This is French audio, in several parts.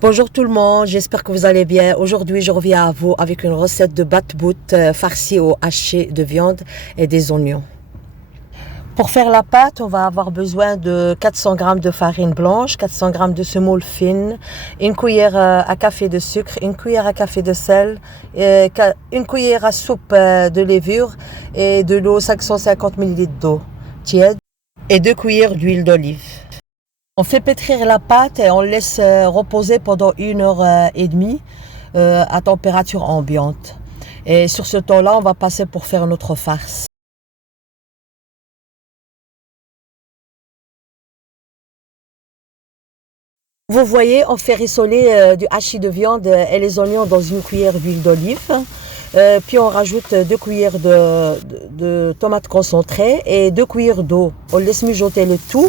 Bonjour tout le monde, j'espère que vous allez bien. Aujourd'hui, je reviens à vous avec une recette de batbout farci au haché de viande et des oignons. Pour faire la pâte, on va avoir besoin de 400 g de farine blanche, 400 g de semoule fine, une cuillère à café de sucre, une cuillère à café de sel, une cuillère à soupe de levure et de l'eau 550 ml d'eau tiède et 2 cuillères d'huile d'olive. On fait pétrir la pâte et on laisse reposer pendant 1 heure et demie à température ambiante. Et sur ce temps-là, on va passer pour faire notre farce. Vous voyez, on fait rissoler du hachis de viande et les oignons dans une cuillère d'huile d'olive. Puis on rajoute 2 cuillères de tomates concentrées et 2 cuillères d'eau. On laisse mijoter le tout.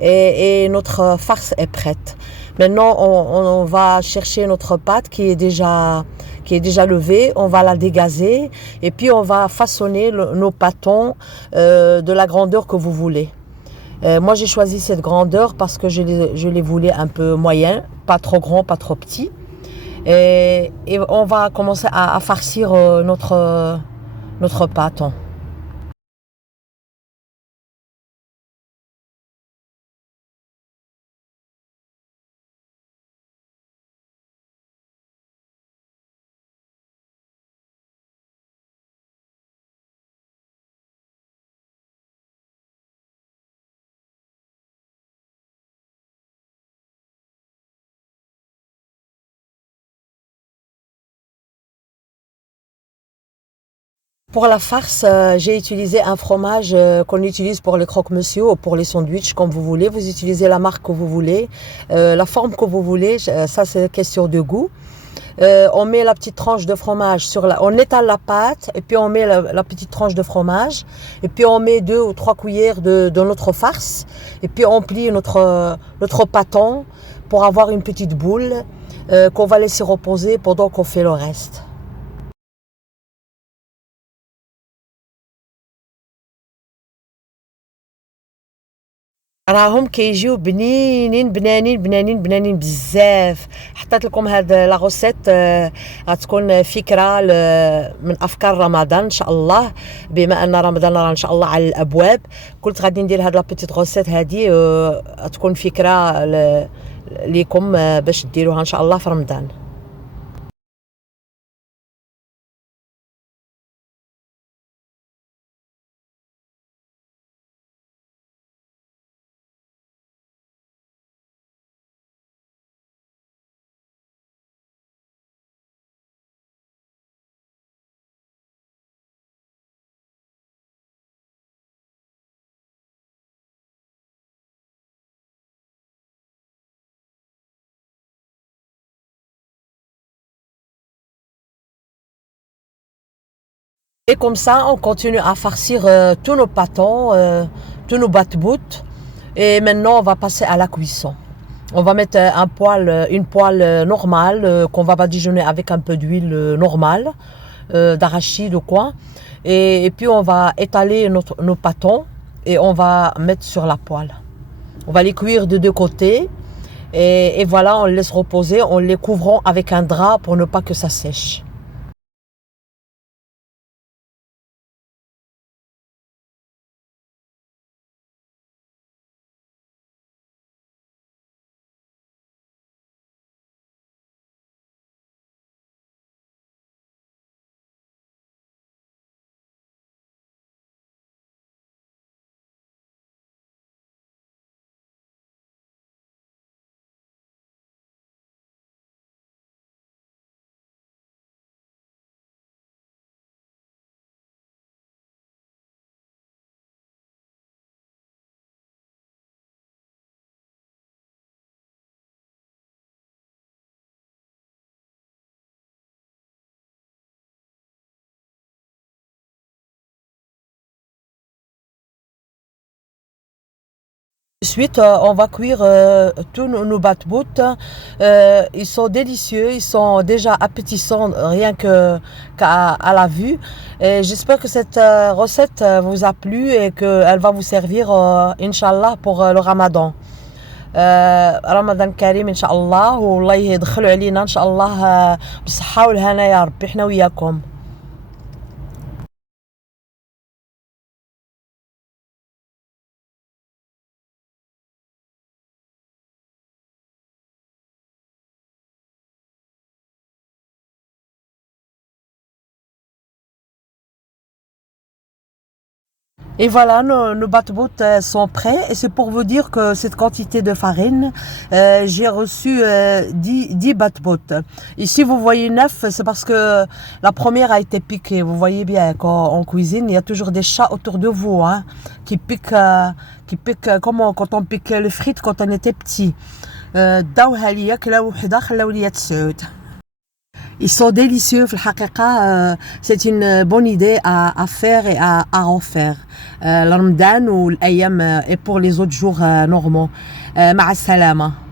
Et notre farce est prête. Maintenant, on va chercher notre pâte qui est déjà levée. On va la dégazer et puis on va façonner nos pâtons de la grandeur que vous voulez. Moi, j'ai choisi cette grandeur parce que je les voulais un peu moyens, pas trop grands, pas trop petits. Et on va commencer à farcir notre pâton. Pour la farce, j'ai utilisé un fromage qu'on utilise pour les croque-monsieur ou pour les sandwichs, comme vous voulez. Vous utilisez la marque que vous voulez, la forme que vous voulez. Ça, c'est question de goût. On met la petite tranche de fromage on étale la pâte et puis on met la petite tranche de fromage et puis on met 2 ou 3 cuillères de notre farce et puis on plie notre pâton pour avoir une petite boule qu'on va laisser reposer pendant qu'on fait le reste. راهم كيجيو بنانين بزاف. حطيت لكم هاد لا غوسيت غتكون فكره من افكار رمضان ان شاء الله، بما ان رمضان راه ان شاء الله على الابواب. قلت غادي ندير هاد لا بيتيت غوسيت هادي غتكون فكره ليكم باش ديروها ان شاء الله في رمضان. Et comme ça, on continue à farcir tous nos pâtons, tous nos bat-bout. Et maintenant, on va passer à la cuisson. On va mettre une poêle normale qu'on va badigeonner avec un peu d'huile normale, d'arachide ou quoi. Et puis, on va étaler nos pâtons et on va mettre sur la poêle. On va les cuire de deux côtés. Et voilà, on les laisse reposer. On les couvre avec un drap pour ne pas que ça sèche. Ensuite, on va cuire tous nos bat-bout. Ils sont délicieux, ils sont déjà appétissants rien qu'à la vue. Et j'espère que cette recette vous a plu et qu'elle va vous servir, Inch'Allah, pour le Ramadan. رمضان كريم ان شاء الله، والله يدخلوا علينا ان شاء الله بالصحه والهنا يا ربي احنا وياكم. Et voilà, nos batbout sont prêts. Et c'est pour vous dire que cette quantité de farine, j'ai reçu 10 batbout. Ici, vous voyez 9, c'est parce que la première a été piquée. Vous voyez bien, quand on cuisine, il y a toujours des chats autour de vous hein, qui piquent comme quand on pique les frites quand on était petit. داوها ليا كلاو وحده خلاو ليا 9. Ils sont délicieux, c'est une bonne idée à faire et à refaire. Le Ramadan ou l'ayam et pour les autres jours normaux. مع السلامة.